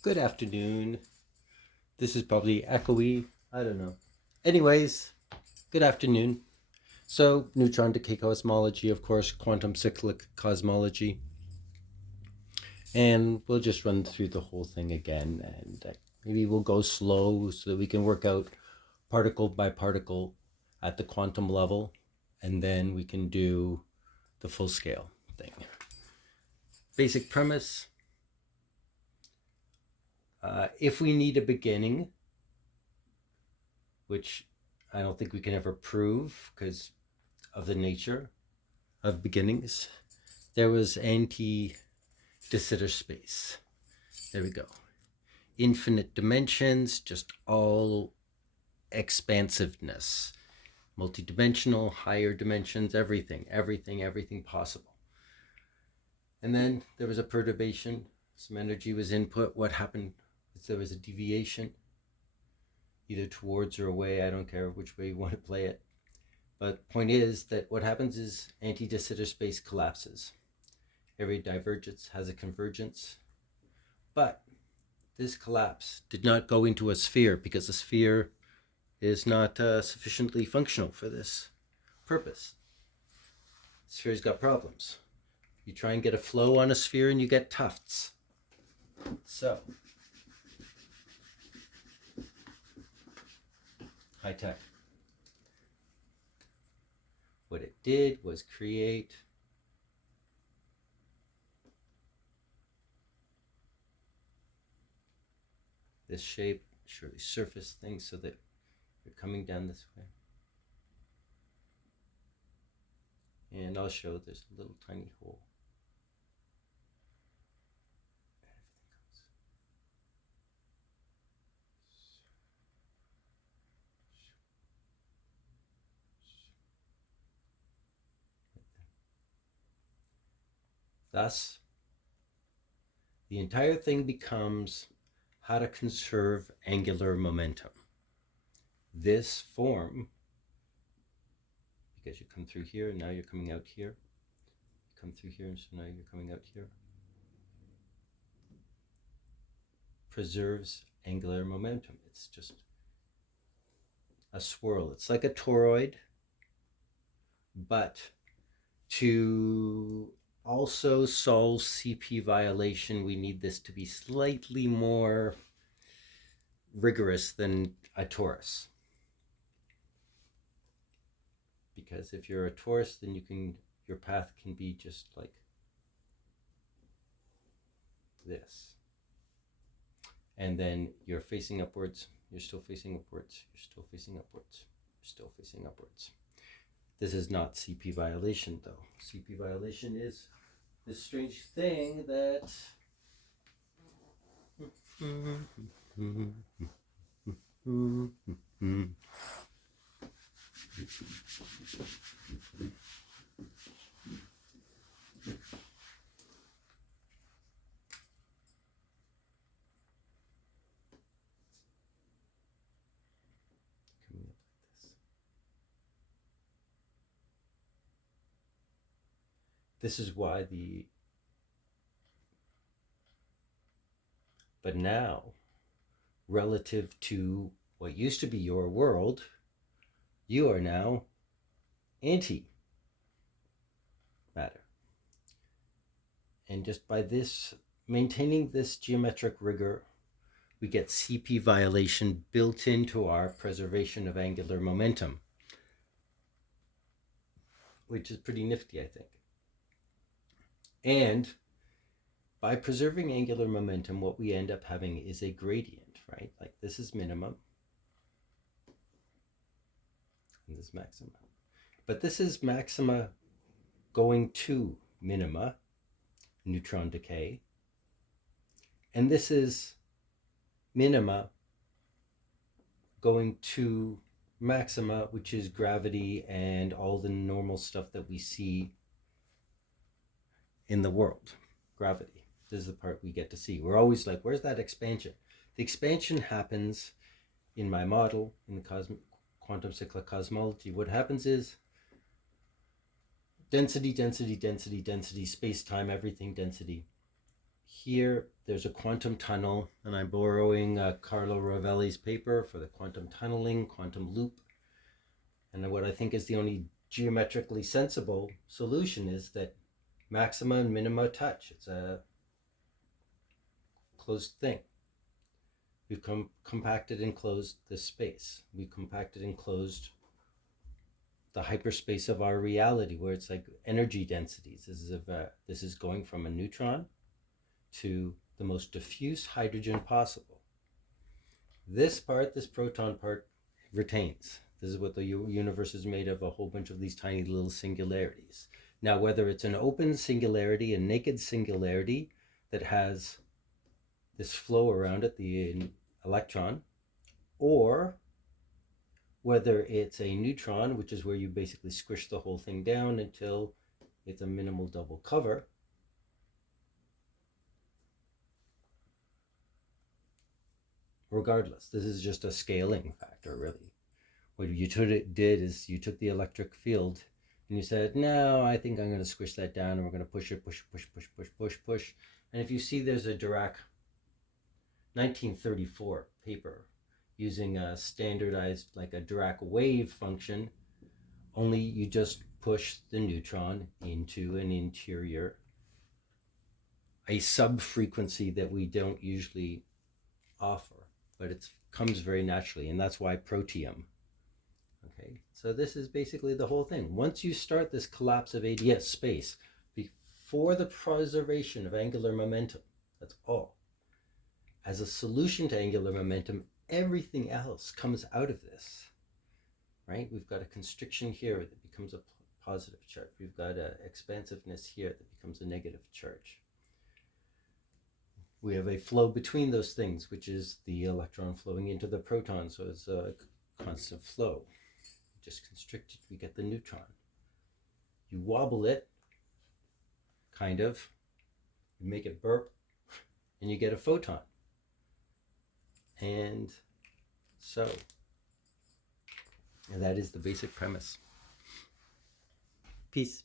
Good afternoon. This is probably echoey. I don't know. Anyways, good afternoon. So, neutron decay cosmology, of course, quantum cyclic cosmology. And we'll just run through the whole thing again. And maybe we'll go slow so that we can work out particle by particle at the quantum level. And then we can do the full scale thing. Basic premise. If we need a beginning, which I don't think we can ever prove because of the nature of beginnings, there was anti-de Sitter space. There we go. Infinite dimensions, just all expansiveness. Multidimensional, higher dimensions, everything possible. And then there was a perturbation. Some energy was input. What happened if there was a deviation? Either towards or away, I don't care which way you want to play it. But point is that what happens is anti-de Sitter space collapses. Every divergence has a convergence. But this collapse did not go into a sphere because the sphere is not sufficiently functional for this purpose. The sphere's got problems. You try and get a flow on a sphere and you get tufts. So, high tech. What it did was create this shape, surely surface thing, so that you're coming down this way. And I'll show there's a little tiny hole. Thus, the entire thing becomes how to conserve angular momentum. This form, because you come through here and now you're coming out here, you come through here and so now you're coming out here, preserves angular momentum. It's just a swirl. It's like a toroid, but to also solve CP violation, we need this to be slightly more rigorous than a torus. Because if you're a torus, then your path can be just like this. And then you're facing upwards, you're still facing upwards, you're still facing upwards, you're still facing upwards. This is not CP violation, though. CP violation is this strange thing that this is why but now, relative to what used to be your world, you are now anti-matter. And just by this, maintaining this geometric rigor, we get CP violation built into our preservation of angular momentum, which is pretty nifty, I think. And by preserving angular momentum, what we end up having is a gradient, right? Like this is minimum, and this is maxima. But this is maxima going to minima, neutron decay. And this is minima going to maxima, which is gravity and all the normal stuff that we see in the world. Gravity. This is the part we get to see. We're always like, where's that expansion? The expansion happens in my model, in the quantum cyclic cosmology. What happens is density, density, density, density, space-time, everything density. Here, there's a quantum tunnel, and I'm borrowing Carlo Rovelli's paper for the quantum tunneling, quantum loop. And what I think is the only geometrically sensible solution is that maxima and minima touch. It's a closed thing. We've compacted and closed this space. We've compacted and closed the hyperspace of our reality, where it's like energy densities. This is going from a neutron to the most diffuse hydrogen possible. This part, this proton part, retains. This is what the universe is made of, a whole bunch of these tiny little singularities. Now, whether it's an open singularity, a naked singularity that has this flow around it, the electron, or whether it's a neutron, which is where you basically squish the whole thing down until it's a minimal double cover. Regardless, this is just a scaling factor, really. What you did is you took the electric field and you said, no, I think I'm going to squish that down, and we're going to push it, push. And if you see, there's a Dirac 1934 paper using a standardized, like a Dirac wave function, only you just push the neutron into an interior, a sub-frequency that we don't usually offer, but it comes very naturally, and that's why protium. Okay, so this is basically the whole thing. Once you start this collapse of AdS space, before the preservation of angular momentum, that's all. As a solution to angular momentum, everything else comes out of this, right? We've got a constriction here that becomes a positive charge. We've got an expansiveness here that becomes a negative charge. We have a flow between those things, which is the electron flowing into the proton, so it's a constant flow. Just constrict it, we get the neutron. You wobble it, kind of, you make it burp, and you get a photon. And so, that is the basic premise. Peace.